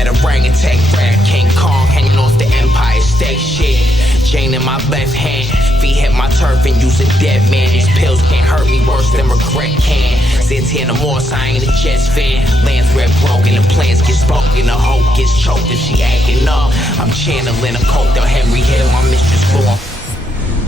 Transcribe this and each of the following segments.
that orangutan rap. King Kong hanging off the Empire State shit. Chain in my left hand, feet hit my turf and use a dead man. These pills can't hurt me worse than regret can. Since here no more, so I ain't a Jets fan. Lands red broken, the plans get spoken. The hope gets choked if she acting up. I'm channeling a coke till Henry Hill, my mistress born.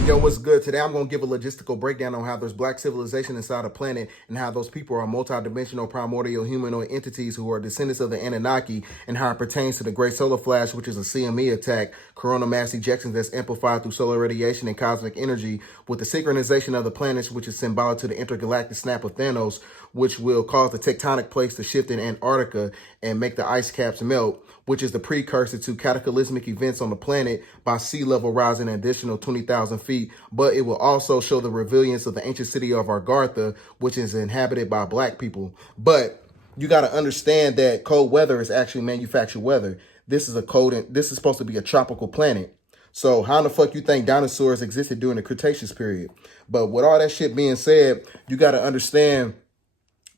Yo, what's good? Today I'm going to give a logistical breakdown on how there's black civilization inside a planet and how those people are multi-dimensional primordial humanoid entities who are descendants of the Anunnaki, and how it pertains to the Great Solar Flash, which is a CME attack, coronal mass ejections that's amplified through solar radiation and cosmic energy, with the synchronization of the planets, which is symbolic to the intergalactic snap of Thanos, which will cause the tectonic plates to shift in Antarctica and make the ice caps melt, which is the precursor to cataclysmic events on the planet by sea level rising an additional 20,000 feet. But it will also show the resilience of the ancient city of Agartha, which is inhabited by black people. But you got to understand that cold weather is actually manufactured weather. This is supposed to be a tropical planet. So how in the fuck you think dinosaurs existed during the Cretaceous period? But with all that shit being said, you got to understand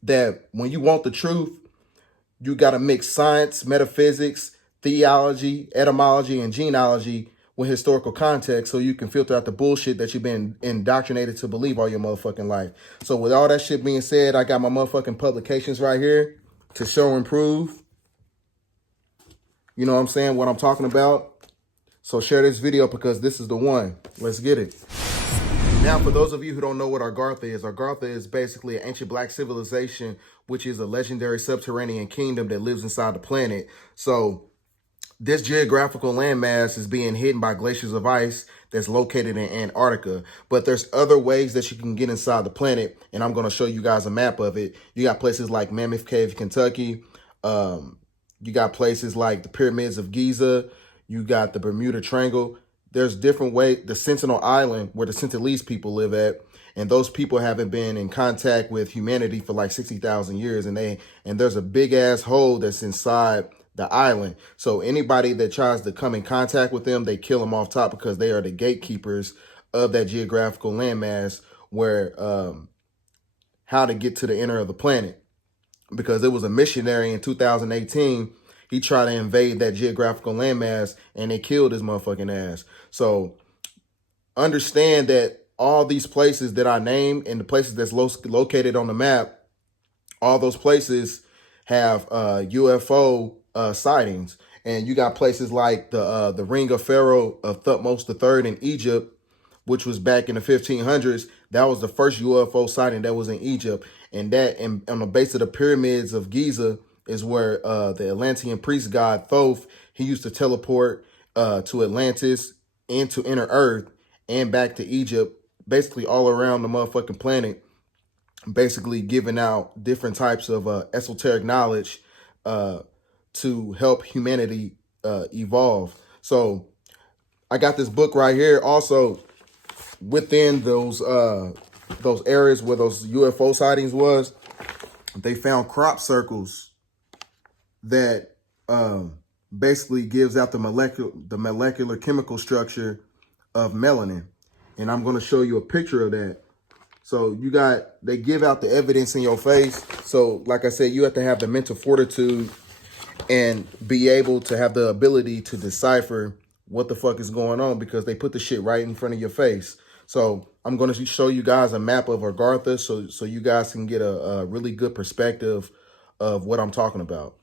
that when you want the truth, you got to mix science, metaphysics, theology, etymology, and genealogy with historical context so you can filter out the bullshit that you've been indoctrinated to believe all your motherfucking life. So with all that shit being said, I got my motherfucking publications right here to show and prove. You know what I'm saying? What I'm talking about. So share this video because this is the one. Let's get it. Now, for those of you who don't know what Agartha is basically an ancient black civilization, which is a legendary subterranean kingdom that lives inside the planet. So this geographical landmass is being hidden by glaciers of ice that's located in Antarctica. But there's other ways that you can get inside the planet, and I'm going to show you guys a map of it. You got places like Mammoth Cave, Kentucky. You got places like the Pyramids of Giza. You got the Bermuda Triangle. There's different ways. The Sentinel Island, where the Sentinelese people live at, and those people haven't been in contact with humanity for like 60,000 years, and there's a big ass hole that's inside the island. So anybody that tries to come in contact with them, they kill them off top because they are the gatekeepers of that geographical landmass where how to get to the inner of the planet. Because it was a missionary in 2018. He tried to invade that geographical landmass and they killed his motherfucking ass. So understand that all these places that I named and the places that's located on the map, all those places have UFO sightings. And you got places like the Ring of Pharaoh of Thutmose III in Egypt, which was back in the 1500s. That was the first UFO sighting that was in Egypt. And that, and on the base of the pyramids of Giza, is where the Atlantean priest god Thoth, he used to teleport to Atlantis and to inner Earth and back to Egypt, basically all around the motherfucking planet, basically giving out different types of esoteric knowledge to help humanity evolve. So I got this book right here. Also, within those areas where those UFO sightings was, they found crop circles that basically gives out the molecular chemical structure of melanin. And I'm going to show you a picture of that. So they give out the evidence in your face. So like I said, you have to have the mental fortitude and be able to have the ability to decipher what the fuck is going on, because they put the shit right in front of your face. So I'm going to show you guys a map of Agartha so you guys can get a really good perspective of what I'm talking about.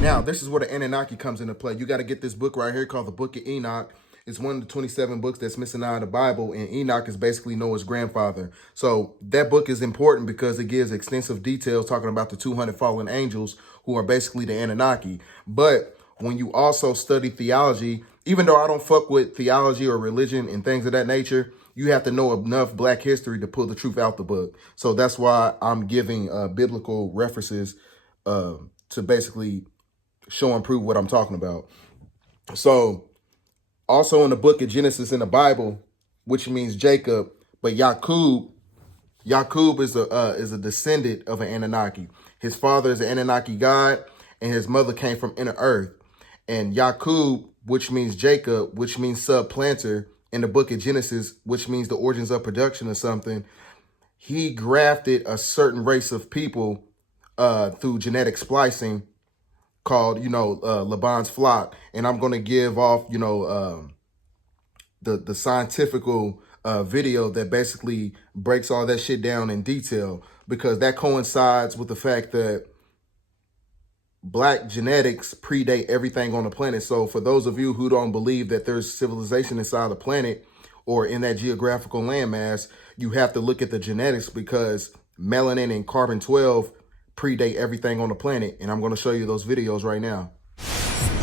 Now, this is where the Anunnaki comes into play. You got to get this book right here called the Book of Enoch. It's one of the 27 books that's missing out of the Bible, and Enoch is basically Noah's grandfather. So that book is important because it gives extensive details talking about the 200 fallen angels who are basically the Anunnaki. But when you also study theology, even though I don't fuck with theology or religion and things of that nature, you have to know enough black history to pull the truth out the book. So that's why I'm giving biblical references to basically show and prove what I'm talking about. So also in the book of Genesis in the Bible, which means Jacob, but Yaqub Yakub is a descendant of an Anunnaki. His father is an Anunnaki god, and his mother came from inner earth. And Yakub, which means Jacob, which means subplanter, in the book of Genesis, which means the origins of production or something, he grafted a certain race of people through genetic splicing called, Laban's flock. And I'm going to give off, the scientifical video that basically breaks all that shit down in detail, because that coincides with the fact that black genetics predate everything on the planet. So for those of you who don't believe that there's civilization inside the planet or in that geographical landmass, you have to look at the genetics, because melanin and carbon-12 predate everything on the planet. And I'm going to show you those videos right now.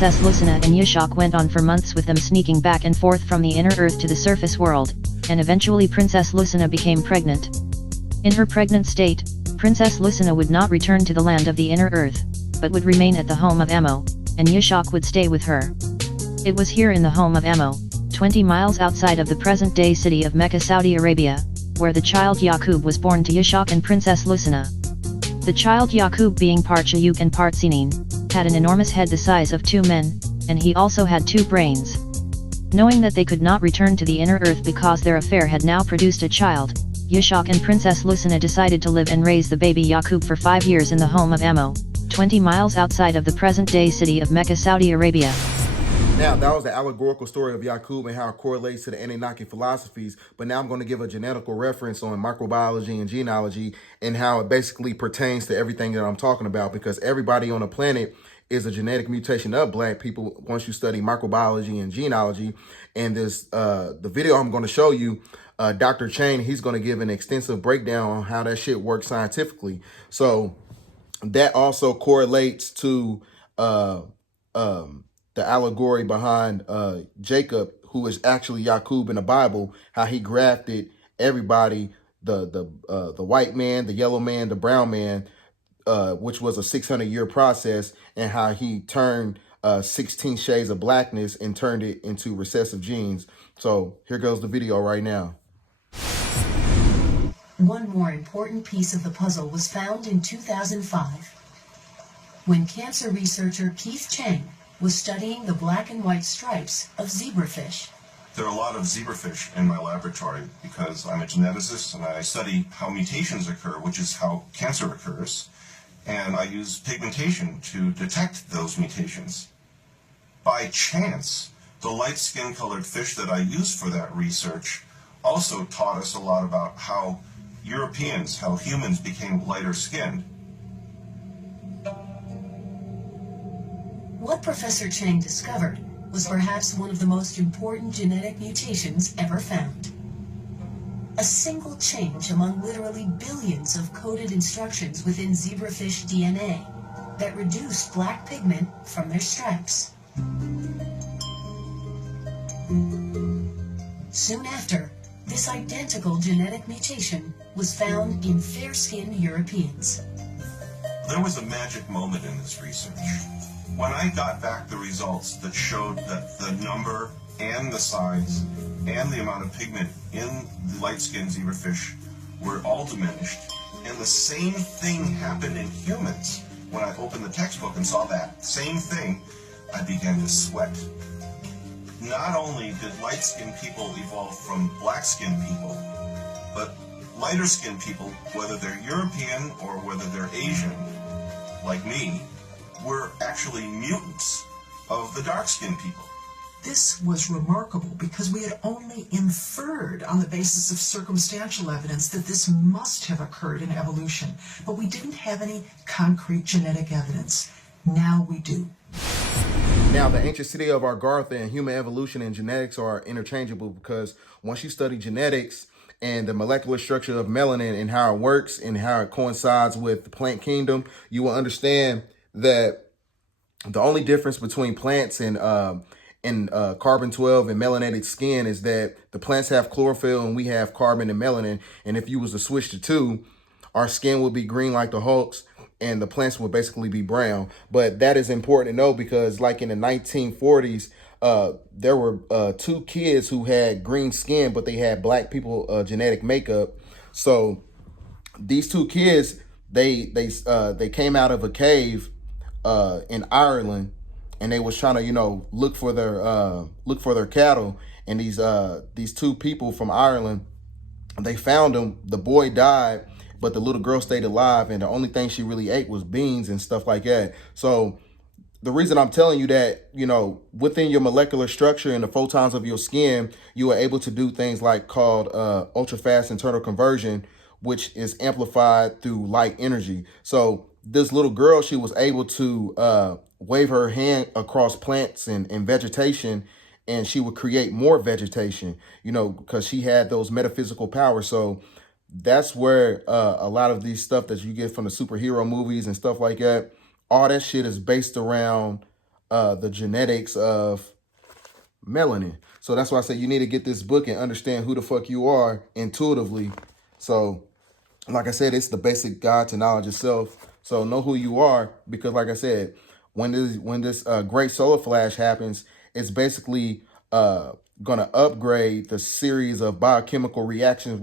Thus Lucina and Yashak went on for months, with them sneaking back and forth from the inner earth to the surface world, and eventually Princess Lucina became pregnant. In her pregnant state, Princess Lucina would not return to the land of the inner earth, but would remain at the home of Emo, and Yashak would stay with her. It was here in the home of Emo, 20 miles outside of the present-day city of Mecca, Saudi Arabia, where the child Yakub was born to Yashak and Princess Lucina. The child Yakub, being part Chayuk and part Sinin, had an enormous head the size of 2 men, and he also had 2 brains. Knowing that they could not return to the inner earth because their affair had now produced a child, Yashak and Princess Lucina decided to live and raise the baby Yakub for 5 years in the home of Emo, 20 miles outside of the present-day city of Mecca, Saudi Arabia. Now, that was the allegorical story of Yakub and how it correlates to the Anunnaki philosophies. But now I'm going to give a genetical reference on microbiology and genealogy and how it basically pertains to everything that I'm talking about, because everybody on the planet is a genetic mutation of black people once you study microbiology and genealogy. And this, the video I'm going to show you, Dr. Chain, he's going to give an extensive breakdown on how that shit works scientifically. So that also correlates to the allegory behind Jacob, who is actually Yakub in the Bible, how he grafted everybody, the white man, the yellow man, the brown man, which was a 600-year process, and how he turned 16 shades of blackness and turned it into recessive genes. So here goes the video right now. One more important piece of the puzzle was found in 2005, when cancer researcher Keith Chang was studying the black and white stripes of zebrafish. There are a lot of zebrafish in my laboratory because I'm a geneticist and I study how mutations occur, which is how cancer occurs, and I use pigmentation to detect those mutations. By chance, the light skin-colored fish that I use for that research also taught us a lot about how Europeans, how humans became lighter skinned. What Professor Chang discovered was perhaps one of the most important genetic mutations ever found. A single change among literally billions of coded instructions within zebrafish DNA that reduced black pigment from their stripes. Soon after, this identical genetic mutation was found in fair-skinned Europeans. There was a magic moment in this research. When I got back the results that showed that the number and the size and the amount of pigment in the light-skinned zebrafish were all diminished, and the same thing happened in humans. When I opened the textbook and saw that same thing, I began to sweat. Not only did light-skinned people evolve from black-skinned people, but lighter-skinned people, whether they're European or whether they're Asian, like me, were actually mutants of the dark-skinned people. This was remarkable because we had only inferred on the basis of circumstantial evidence that this must have occurred in evolution, but we didn't have any concrete genetic evidence. Now we do. Now, the ancient city of Agartha and human evolution and genetics are interchangeable, because once you study genetics and the molecular structure of melanin and how it works and how it coincides with the plant kingdom, you will understand that the only difference between plants and carbon-12 and melanated skin is that the plants have chlorophyll and we have carbon and melanin. And if you was to switch the two, our skin would be green like the Hulk's and the plants would basically be brown. But that is important to know, because like in the 1940s, there were 2 kids who had green skin, but they had black people genetic makeup. So these two kids, they came out of a cave in Ireland, and they was trying to, you know, look for their cattle. And these two people from Ireland, they found him. The boy died, but the little girl stayed alive, and the only thing she really ate was beans and stuff like that. So the reason I'm telling you that, you know, within your molecular structure and the photons of your skin, you are able to do things like called ultra fast internal conversion, which is amplified through light energy. So this little girl, she was able to wave her hand across plants and vegetation, and she would create more vegetation, you know, because she had those metaphysical powers. So that's where a lot of these stuff that you get from the superhero movies and stuff like that, all that shit is based around the genetics of melanin. So that's why I say you need to get this book and understand who the fuck you are intuitively. So like I said, it's the basic guide to knowledge itself. So know who you are, because like I said, when this great solar flash happens, it's basically going to upgrade the series of biochemical reactions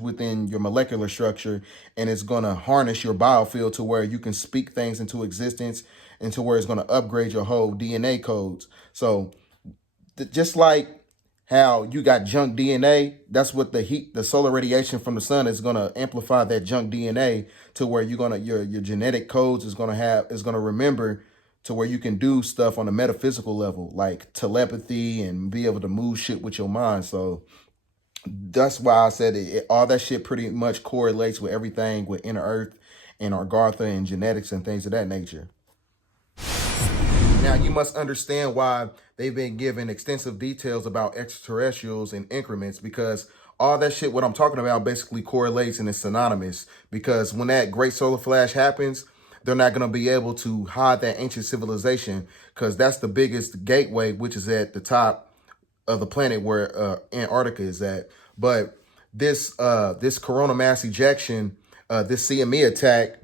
within your molecular structure, and it's going to harness your biofield to where you can speak things into existence, and to where it's going to upgrade your whole DNA codes. So just like how you got junk DNA, that's what the solar radiation from the sun is going to amplify that junk DNA to where you're going to your genetic codes is going to remember, to where you can do stuff on a metaphysical level, like telepathy, and be able to move shit with your mind. So that's why I said all that shit pretty much correlates with everything with inner earth and Agartha and genetics and things of that nature. Now, you must understand why they've been given extensive details about extraterrestrials in increments, because all that shit, what I'm talking about, basically correlates and is synonymous. Because when that great solar flash happens, they're not going to be able to hide that ancient civilization, because that's the biggest gateway, which is at the top of the planet where Antarctica is at. But this corona mass ejection, this CME attack,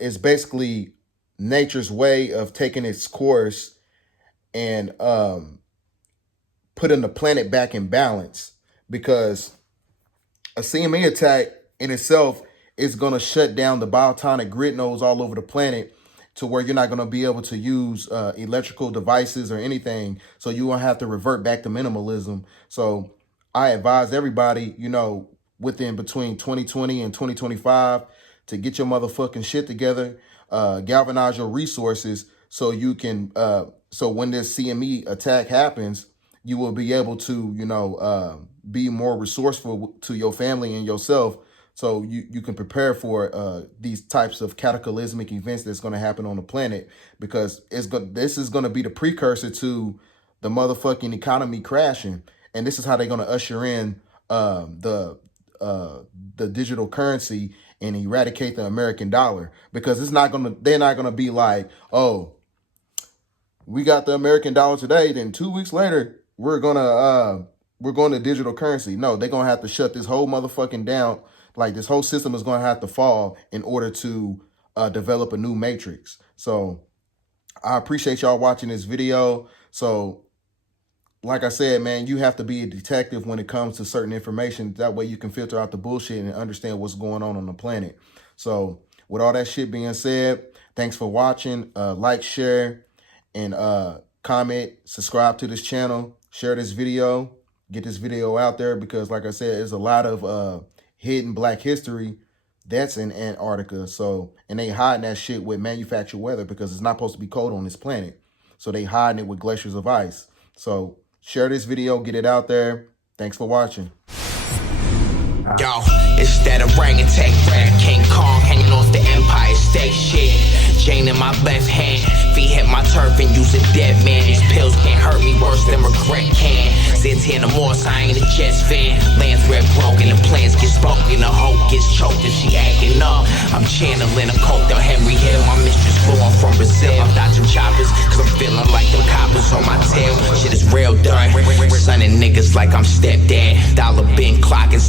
is basically nature's way of taking its course and putting the planet back in balance, because a CME attack in itself is going to shut down the biotonic grid nodes all over the planet, to where you're not going to be able to use electrical devices or anything. So you won't have to revert back to minimalism. So I advise everybody, you know, between 2020 and 2025 to get your motherfucking shit together, galvanize your resources, so you can, so when this CME attack happens, you will be able to, you know, be more resourceful to your family and yourself, so you can prepare for these types of cataclysmic events that's going to happen on the planet, because this is going to be the precursor to the motherfucking economy crashing, and this is how they're going to usher in the digital currency and eradicate the American dollar, because they're not gonna be like, oh, we got the American dollar today, then 2 weeks later we're going to digital currency. No, they're gonna have to shut this whole motherfucking down. Like, this whole system is gonna have to fall in order to develop a new matrix. So I appreciate y'all watching this video. So like I said, man, you have to be a detective when it comes to certain information. That way you can filter out the bullshit and understand what's going on the planet. So with all that shit being said, thanks for watching. Like, share, and comment, subscribe to this channel, share this video, get this video out there, because like I said, there's a lot of hidden Black history that's in Antarctica. So, and they hiding that shit with manufactured weather, because it's not supposed to be cold on this planet. So they hiding it with glaciers of ice. So share this video, get it out there. Thanks for watching. Yo, it's that orangutan rap, King Kong hanging off the Empire State shit. Jane in my left hand, feet hit my turf and use a dead man. These pills can't hurt me worse than regret can. Since here no more, so I ain't a Jets fan. Lands red broken, the plans get spoken. The hope gets choked if she acting up. I'm channeling a coke down Henry Hill. My mistress flew on from Brazil. I'm dodging choppers, cause I'm feeling like them coppers on my tail. Shit is real done. Son and niggas like I'm stepdad. Dollar bin clocking,